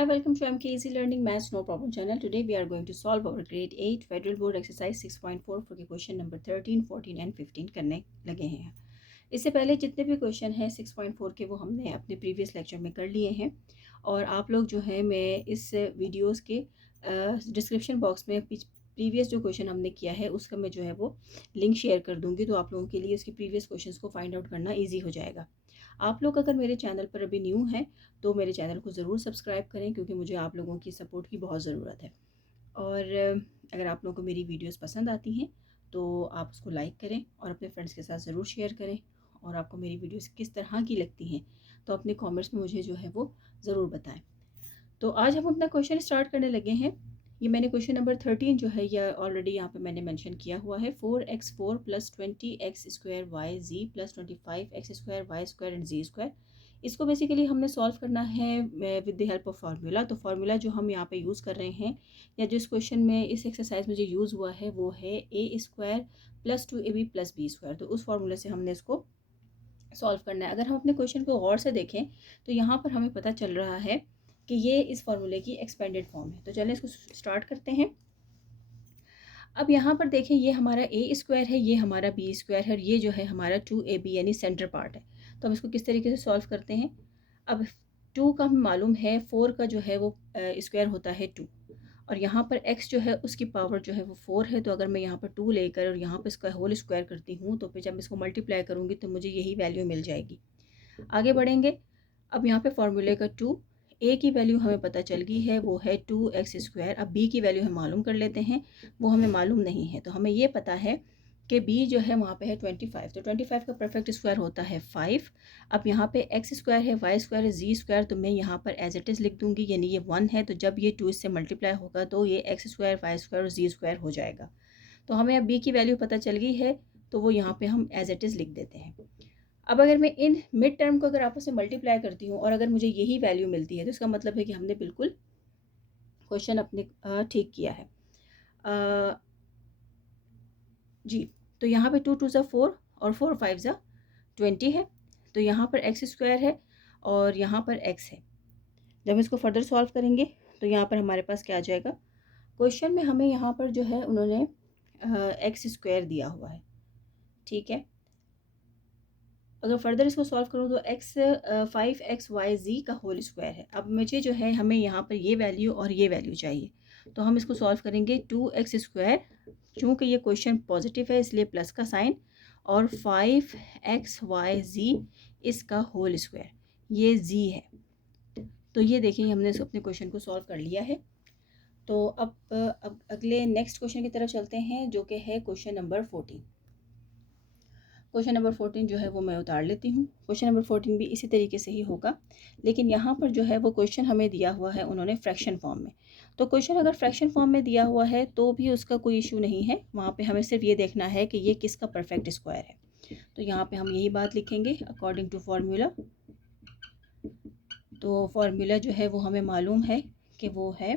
Hi, welcome to MK Easy Learning Maths No Problem channel. Today we are going to solve our grade 8 Federal Board exercise 6.4 for के question number 13, 14 and 15 करने लगे हैं। इससे पहले जितने भी question हैं 6.4 के वो हमने अपने प्रीवियस लेक्चर में कर लिए हैं और आप लोग जो है मैं इस वीडियोस के डिस्क्रिप्शन बॉक्स में प्रीवियस जो क्वेश्चन हमने किया है उसका मैं जो है वो लिंक शेयर कर दूंगी, तो आप लोगों के लिए उसके प्रीवियस क्वेश्चंस को फाइंड आउट करना ईजी हो जाएगा। आप लोग अगर मेरे चैनल पर अभी न्यू हैं तो मेरे चैनल को ज़रूर सब्सक्राइब करें, क्योंकि मुझे आप लोगों की सपोर्ट की बहुत ज़रूरत है। और अगर आप लोगों को मेरी वीडियोस पसंद आती हैं तो आप उसको लाइक करें और अपने फ्रेंड्स के साथ ज़रूर शेयर करें। और आपको मेरी वीडियोस किस तरह की लगती हैं तो अपने कमेंट्स में मुझे जो है वो ज़रूर बताएं। तो आज हम अपना क्वेश्चन स्टार्ट करने लगे हैं। ये मैंने क्वेश्चन नंबर 13 जो है यह ऑलरेडी यहाँ पे मैंने मेंशन किया हुआ है। 4x4 plus 20x square Y Z plus 25x square Y square and Z square. इसको बेसिकली हमने सॉल्व करना है with the help of formula. तो फार्मूला जो हम यहाँ पे यूज़ कर रहे हैं या जो इस क्वेश्चन में इस एक्सरसाइज में जो यूज़ हुआ है वो है A square plus 2ab plus B square. तो उस फार्मूले से हमने इसको सॉल्व करना है। अगर हम अपने क्वेश्चन को गौर से देखें तो यहाँ पर हमें पता चल रहा है कि ये इस फार्मूले की एक्सपेंडेड फॉर्म है। तो चलें इसको स्टार्ट करते हैं। अब यहाँ पर देखें, ये हमारा ए स्क्वायर है, ये हमारा बी स्क्वायर है और ये जो है हमारा 2ab यानी सेंटर पार्ट है। तो हम इसको किस तरीके से सॉल्व करते हैं। अब 2 का हमें मालूम है, 4 का जो है वो स्क्वायर होता है 2 और यहाँ पर x जो है उसकी पावर जो है वो 4 है। तो अगर मैं यहाँ पर 2 लेकर और यहाँ पर इसका होल स्क्वायर करती हूँ तो फिर जब इसको मल्टीप्लाई करूँगी तो मुझे यही वैल्यू मिल जाएगी। आगे बढ़ेंगे। अब यहाँ पे फॉर्मूले का 2 ए की वैल्यू हमें पता चल गई है, वो है 2x स्क्वायर। अब बी की वैल्यू हम मालूम कर लेते हैं, वो हमें मालूम नहीं है। तो हमें ये पता है कि बी जो है वहाँ पे है 25। तो 25 का परफेक्ट स्क्वायर होता है 5। अब यहाँ पे एक्स स्क्वायर है, वाई स्क्वायर है, जी स्क्वायर, तो मैं यहाँ पर एज इट इज़ लिख दूँगी, यानी ये 1 है। तो जब ये 2 इससे मल्टीप्लाई होगा तो ये एक्स स्क्वायर, वाई स्क्वायर और जी स्क्वायर हो जाएगा। तो हमें अब बी की वैल्यू पता चल गई है, तो वो यहाँ पर हम एज इट इज़ लिख देते हैं। अब अगर मैं इन मिड टर्म को अगर आपस में मल्टीप्लाई करती हूँ और अगर मुझे यही वैल्यू मिलती है तो इसका मतलब है कि हमने बिल्कुल क्वेश्चन अपने ठीक किया है। जी, तो यहाँ पे 2 2 ज़ा 4 और 4 5 ज़ा 20 है। तो यहाँ पर एक्स स्क्वायर है और यहाँ पर एक्स है। जब हम इसको फर्दर सॉल्व करेंगे तो यहाँ पर हमारे पास क्या आ जाएगा। क्वेश्चन में हमें यहाँ पर जो है उन्होंने एक्स स्क्वायर दिया हुआ है, ठीक है। अगर फर्दर इसको सॉल्व करूँ तो एक्स 5xyz का होल स्क्वायर है। अब मुझे जो है हमें यहाँ पर ये वैल्यू और ये वैल्यू चाहिए, तो हम इसको सॉल्व करेंगे 2x स्क्वायर, चूँकि ये क्वेश्चन पॉजिटिव है इसलिए प्लस का साइन, और 5xyz इसका होल स्क्वायर, ये z है। तो ये देखिए हमने इस अपने क्वेश्चन को सॉल्व कर लिया है। तो अब अगले नेक्स्ट क्वेश्चन की तरफ चलते हैं, जो कि है क्वेश्चन नंबर 14। क्वेश्चन नंबर 14 जो है वो मैं उतार लेती हूँ। क्वेश्चन नंबर 14 भी इसी तरीके से ही होगा, लेकिन यहाँ पर जो है वो क्वेश्चन हमें दिया हुआ है उन्होंने फ्रैक्शन फॉर्म में। तो क्वेश्चन अगर फ्रैक्शन फॉर्म में दिया हुआ है तो भी उसका कोई इशू नहीं है, वहाँ पे हमें सिर्फ ये देखना है कि ये किसका परफेक्ट स्क्वायर है। तो यहाँ पे हम यही बात लिखेंगे अकॉर्डिंग टू फार्मूला। तो फार्मूला जो है वो हमें मालूम है कि वो है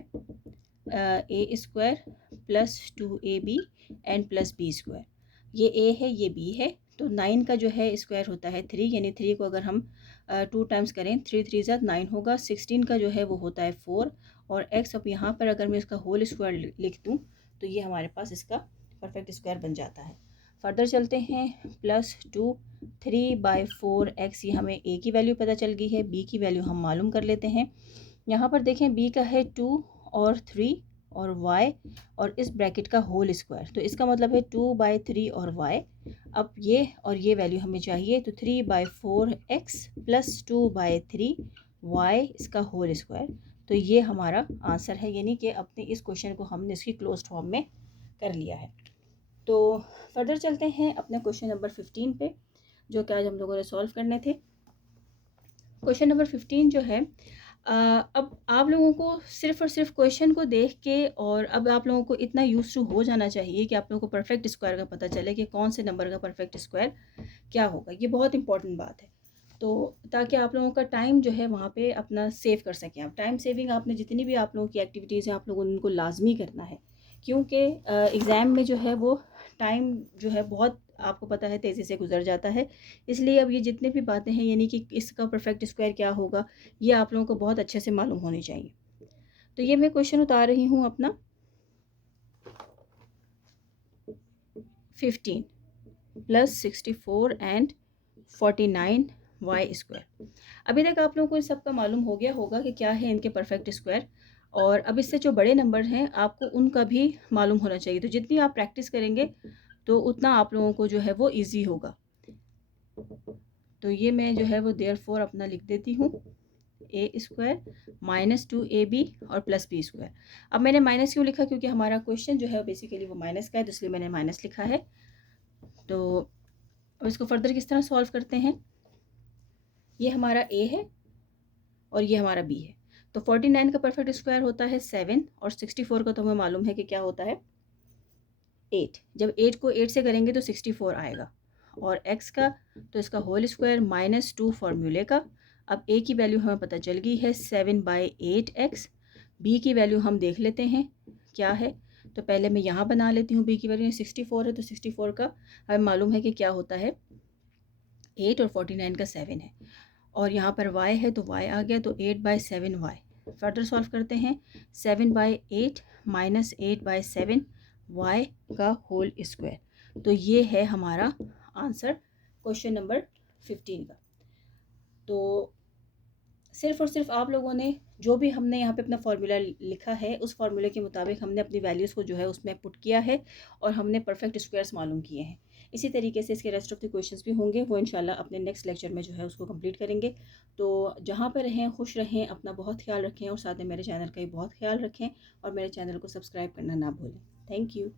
A square plus 2ab and plus B square. ये ए है, ये बी है। तो 9 का जो है स्क्वायर होता है 3, यानी 3 को अगर हम 2 टाइम्स करें 3 3 ज़ा 9 होगा। 16 का जो है वो होता है 4 और x, अब यहाँ पर अगर मैं इसका होल स्क्वायर लिख दूँ तो ये हमारे पास इसका परफेक्ट स्क्वायर बन जाता है। फर्दर चलते हैं, प्लस 2 3/4x, ये हमें a की वैल्यू पता चल गई है, b की वैल्यू हम मालूम कर लेते हैं। यहाँ पर देखें b का है 2 और 3 और y और इस ब्रैकेट का होल स्क्वायर, तो इसका मतलब है 2/3 और y। अब ये और ये वैल्यू हमें चाहिए, तो 3/4x प्लस 2/3y इसका होल स्क्वायर। तो ये हमारा आंसर है, यानी कि अपने इस क्वेश्चन को हमने इसकी क्लोज्ड फॉर्म में कर लिया है। तो फर्दर चलते हैं अपने क्वेश्चन नंबर 15 पे, जो कि आज हम लोगों ने सॉल्व करने थे। क्वेश्चन नंबर 15 जो है अब आप लोगों को सिर्फ़ और सिर्फ क्वेश्चन को देख के और अब आप लोगों को इतना यूज़ टू हो जाना चाहिए कि आप लोगों को परफेक्ट स्क्वायर का पता चले कि कौन से नंबर का परफेक्ट स्क्वायर क्या होगा। ये बहुत इंपॉर्टेंट बात है। तो ताकि आप लोगों का टाइम जो है वहाँ पे अपना सेव कर सकें आप। टाइम सेविंग आपने जितनी भी आप लोगों की एक्टिविटीज़ हैं आप लोगों ने उनको लाजमी करना है, क्योंकि एग्ज़ाम में जो है वो टाइम जो है बहुत आपको पता है तेज़ी से गुजर जाता है। इसलिए अब ये जितनी भी बातें हैं, यानी कि इसका परफेक्ट स्क्वायर क्या होगा, ये आप लोगों को बहुत अच्छे से मालूम होनी चाहिए। तो ये मैं क्वेश्चन उतार रही हूँ अपना 15 प्लस 64 एंड 49 वाई स्क्वायर। अभी तक आप लोगों को इस सब का मालूम हो गया होगा कि क्या है इनके परफेक्ट स्क्वायर, और अब इससे जो बड़े नंबर हैं आपको उनका भी मालूम होना चाहिए। तो जितनी आप प्रैक्टिस करेंगे तो उतना आप लोगों को जो है वो इजी होगा। तो ये मैं जो है वो देयरफॉर अपना लिख देती हूँ ए स्क्वायर माइनस 2ab और प्लस बी स्क्वायर। अब मैंने माइनस क्यों लिखा, क्योंकि हमारा क्वेश्चन जो है बेसिकली वो माइनस का है, तो इसलिए मैंने माइनस लिखा है। तो अब इसको फर्दर किस तरह सॉल्व करते हैं। ये हमारा ए है और ये हमारा बी है। तो 49 का परफेक्ट स्क्वायर होता है 7 और 64 का तो हमें मालूम है कि क्या होता है 8। जब 8 को 8 से करेंगे तो 64 आएगा, और x का तो इसका होल स्क्वायर माइनस 2 फॉर्मूले का। अब a की वैल्यू हमें पता चल गई है 7/8x। b की वैल्यू हम देख लेते हैं क्या है। तो पहले मैं यहाँ बना लेती हूँ, b की वैल्यू 64 है, तो 64 का हमें मालूम है कि क्या होता है 8 और 49 का 7 है। और यहाँ पर y है तो y आ गया, तो 8/7y। फर्दर सॉल्व करते हैं, 7/8 माइनस 8/7 y का होल स्क्वायर। तो ये है हमारा आंसर क्वेश्चन नंबर 15 का। तो सिर्फ और सिर्फ आप लोगों ने जो भी हमने यहाँ पे अपना फार्मूला लिखा है उस फार्मूले के मुताबिक हमने अपनी वैल्यूज़ को जो है उसमें पुट किया है और हमने परफेक्ट स्क्वायर्स मालूम किए हैं। इसी तरीके से इसके रेस्ट ऑफ द क्वेश्चंस भी होंगे, वो इंशाल्लाह अपने नेक्स्ट लेक्चर में जो है उसको कंप्लीट करेंगे। तो जहाँ पर रहें खुश रहें, अपना बहुत ख्याल रखें और साथ में मेरे चैनल का भी बहुत ख्याल रखें, और मेरे चैनल को सब्सक्राइब करना ना भूलें। Thank you.